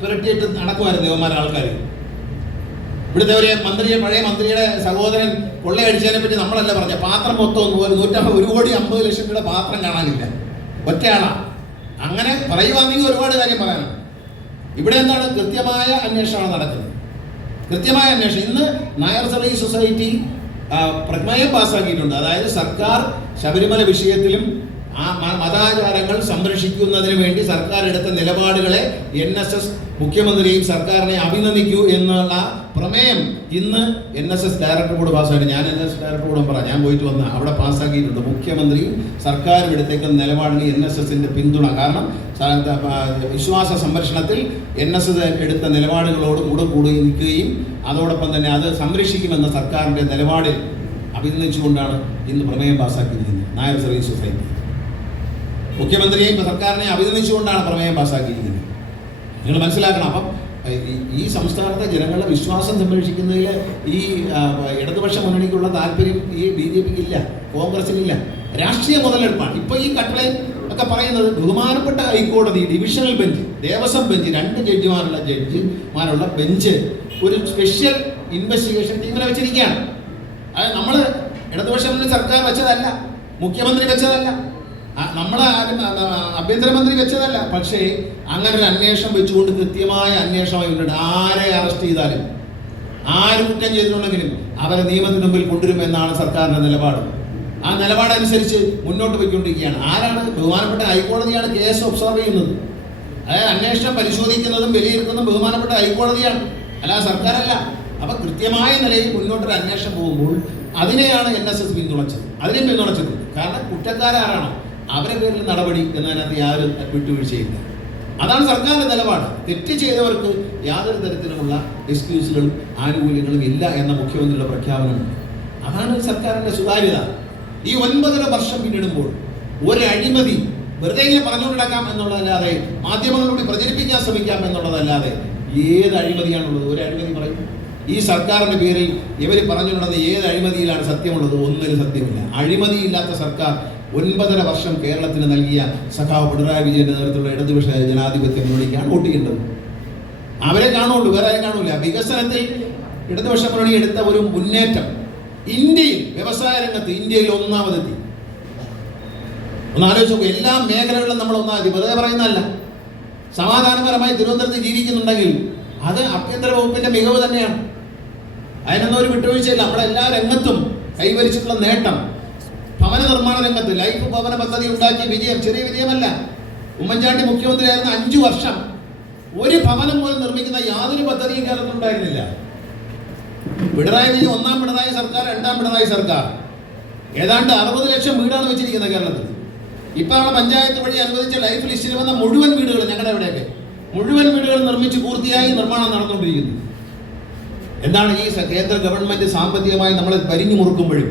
പുരട്ടിയിട്ട് നടക്കുമായിരുന്നു ദേവന്മാരെ ആൾക്കാർ. ഇവിടുത്തെ ഒരു പഴയ മന്ത്രിയുടെ സഹോദരൻ കൊള്ളയടിച്ചതിനെ പറ്റി നമ്മളല്ല പറഞ്ഞ പാത്രം മൊത്തം 1,50,00,000 പാത്രം കാണാനില്ല, ഒറ്റയാളാ. അങ്ങനെ പറയുവാണെങ്കിൽ ഒരുപാട് കാര്യം പറയാനാണ്. ഇവിടെ എന്താണ് കൃത്യമായ അന്വേഷണമാണ് നടക്കുന്നത്, കൃത്യമായ അന്വേഷണം. ഇന്ന് നായർ സർവീസ് സൊസൈറ്റി പ്രമേയം പാസ്സാക്കിയിട്ടുണ്ട്. അതായത് സർക്കാർ ശബരിമല വിഷയത്തിലും ആ മതാചാരങ്ങൾ സംരക്ഷിക്കുന്നതിന് വേണ്ടി സർക്കാർ എടുത്ത നിലപാടുകളെ NSS മുഖ്യമന്ത്രിയും സർക്കാരിനെ അഭിനന്ദിക്കൂ എന്നുള്ള പ്രമേയം ഇന്ന് NSS ഡയറക്ടർ ബോർഡ് പാസ്സാക്കി. ഞാൻ NSS ഡയറക്ടർ ബോർഡും ഞാൻ പോയിട്ട് വന്ന അവിടെ പാസ്സാക്കിയിട്ടുണ്ട്. മുഖ്യമന്ത്രിയും സർക്കാരും എടുത്തേക്കുന്ന നിലപാടിന് NSSന്റെ പിന്തുണ. കാരണം വിശ്വാസ സംരക്ഷണത്തിൽ NSS എടുത്ത നിലപാടുകളോട് കൂടി നിൽക്കുകയും അതോടൊപ്പം തന്നെ അത് സംരക്ഷിക്കുമെന്ന സർക്കാരിൻ്റെ നിലപാടിൽ അഭിനന്ദിച്ചുകൊണ്ടാണ് ഇന്ന് പ്രമേയം പാസ്സാക്കിയിരിക്കുന്നത്. നായർ സർവീസ് സൊസൈറ്റി മുഖ്യമന്ത്രിയെയും സർക്കാരിനെയും അഭിനന്ദിച്ചുകൊണ്ടാണ് പ്രമേയം പാസ്സാക്കിയിരിക്കുന്നത്. നിങ്ങൾ മനസ്സിലാക്കണം. അപ്പം ഈ സംസ്ഥാനത്തെ ജനങ്ങളുടെ വിശ്വാസം സംരക്ഷിക്കുന്നതിൽ ഈ ഇടതുപക്ഷ മുന്നണിക്കുള്ള താല്പര്യം ഈ BJPക്ക് ഇല്ല, കോൺഗ്രസിനില്ല. രാഷ്ട്രീയ മുതലെടുപ്പാണ്. ഇപ്പൊ ഈ കട്ടളയും ഒക്കെ പറയുന്നത് ബഹുമാനപ്പെട്ട ഹൈക്കോടതി ഡിവിഷണൽ ബെഞ്ച്, ദേവസ്വം ബെഞ്ച്, 2 ജഡ്ജിമാരുള്ള ബെഞ്ച് ഒരു സ്പെഷ്യൽ ഇൻവെസ്റ്റിഗേഷൻ ടീമിനെ വെച്ചിരിക്കുകയാണ്. അത് നമ്മൾ ഇടതുപക്ഷ മുന്നണി സർക്കാർ വെച്ചതല്ല, മുഖ്യമന്ത്രി വെച്ചതല്ല, നമ്മളെ ആഭ്യന്തരമന്ത്രി വെച്ചതല്ല. പക്ഷേ അങ്ങനെ ഒരു അന്വേഷണം വെച്ചുകൊണ്ട് കൃത്യമായ അന്വേഷണമായി ഉണ്ട്. ആരെ അറസ്റ്റ് ചെയ്താലും ആര് കുറ്റം ചെയ്തിട്ടുണ്ടെങ്കിലും അവരെ നിയമത്തിന് മുമ്പിൽ കൊണ്ടുവരുമെന്നാണ് സർക്കാരിന്റെ നിലപാട്. ആ നിലപാടനുസരിച്ച് മുന്നോട്ട് പോയിക്കൊണ്ടിരിക്കുകയാണ്. ആരാണ്? ബഹുമാനപ്പെട്ട ഹൈക്കോടതിയാണ് കേസ് ഒബ്സർവ് ചെയ്യുന്നത്. അതായത് അന്വേഷണം പരിശോധിക്കുന്നതും വിലയിരുത്തുന്നതും ബഹുമാനപ്പെട്ട ഹൈക്കോടതിയാണ്, അല്ലാതെ സർക്കാരല്ല. അപ്പൊ കൃത്യമായ നിലയിൽ മുന്നോട്ടൊരു അന്വേഷണം പോകുമ്പോൾ അതിനെയാണ് NSS പിന്തുണച്ചത്, അതിനെ പിന്തുണച്ചത്. കാരണം കുറ്റക്കാരാണോ അവരെ പേരിൽ നടപടി എന്നതിനകത്ത് യാതൊരു വിട്ടുവീഴ്ചയില്ല. അതാണ് സർക്കാരിന്റെ നിലപാട്. തെറ്റ് ചെയ്തവർക്ക് യാതൊരു തരത്തിലുമുള്ള എക്സ്ക്യൂസുകളും ആനുകൂല്യങ്ങളും ഇല്ല എന്ന മുഖ്യമന്ത്രിയുടെ പ്രഖ്യാപനമുണ്ട്. അതാണ് സർക്കാരിന്റെ സുതാര്യത. ഈ 9.5 വർഷം പിന്നിടുമ്പോൾ ഒരു അഴിമതി വെറുതെ ഇങ്ങനെ പറഞ്ഞുകൊണ്ടിടക്കാം എന്നുള്ളതല്ലാതെ, മാധ്യമങ്ങളിലൂടെ പ്രചരിപ്പിക്കാൻ ശ്രമിക്കാം എന്നുള്ളതല്ലാതെ ഏത് അഴിമതിയാണുള്ളത്? ഒരു അഴിമതി പറയും. ഈ സർക്കാരിന്റെ പേരിൽ ഇവർ പറഞ്ഞുകൊണ്ടത് ഏത് അഴിമതിയിലാണ് സത്യമുള്ളത്? ഒന്നിനും സത്യമില്ല. അഴിമതിയില്ലാത്ത സർക്കാർ 9.5 വർഷം കേരളത്തിന് നൽകിയ സഖാവ് പിണറായി വിജയന്റെ നേതൃത്വത്തിലുള്ള ഇടതുപക്ഷ ജനാധിപത്യ മുന്നണിക്കാണ് വോട്ട് ചെയ്യേണ്ടത്. അവരെ കാണുള്ളൂ, വേറെ ആരും കാണൂല. വികസനത്തിൽ ഇടതുപക്ഷ മുന്നണി എടുത്ത ഒരു മുന്നേറ്റം ഇന്ത്യയിൽ വ്യവസായ രംഗത്ത് ഇന്ത്യയിൽ ഒന്നാമതെത്തി. ഒന്ന് ആലോചിച്ച് നോക്കൂ. എല്ലാ മേഖലകളിലും നമ്മൾ ഒന്നാമതി. വെറുതെ പറയുന്നതല്ല. സമാധാനപരമായി തിരുവനന്തപുരത്ത് ജീവിക്കുന്നുണ്ടെങ്കിൽ അത് ആഭ്യന്തര വകുപ്പിന്റെ മികവ് തന്നെയാണ്. അതിനൊന്നും ഒരു വിട്ടുവീഴ്ചയില്ല. നമ്മളെല്ലാ രംഗത്തും കൈവരിച്ചിട്ടുള്ള നേട്ടം, ഭവന നിർമ്മാണ രംഗത്ത് ലൈഫ് ഭവന പദ്ധതി ഉണ്ടാക്കിയ വിജയം ചെറിയ വിജയമല്ല. ഉമ്മൻചാണ്ടി മുഖ്യമന്ത്രിയായിരുന്ന 5 വർഷം ഒരു ഭവനം പോലും നിർമ്മിക്കുന്ന യാതൊരു പദ്ധതിയും കേരളത്തിൽ ഉണ്ടായിരുന്നില്ല. പിണറായി വിജയൻ 1ാം പിണറായി സർക്കാർ, 2ാം പിണറായി സർക്കാർ ഏതാണ്ട് 60 ലക്ഷം വീടാണ് വെച്ചിരിക്കുന്നത് കേരളത്തിൽ. ഇപ്പൊ നമ്മുടെ പഞ്ചായത്ത് വഴി അനുവദിച്ച ലൈഫ് ലിസ്റ്റിൽ വന്ന മുഴുവൻ വീടുകൾ, ഞങ്ങളുടെ എവിടെയൊക്കെ മുഴുവൻ വീടുകൾ നിർമ്മിച്ച് പൂർത്തിയായി നിർമ്മാണം നടന്നുകൊണ്ടിരിക്കുന്നു. എന്താണ് ഈ കേന്ദ്ര ഗവൺമെന്റ് സാമ്പത്തികമായി നമ്മളെ വരിഞ്ഞു മുറുക്കുമ്പോഴും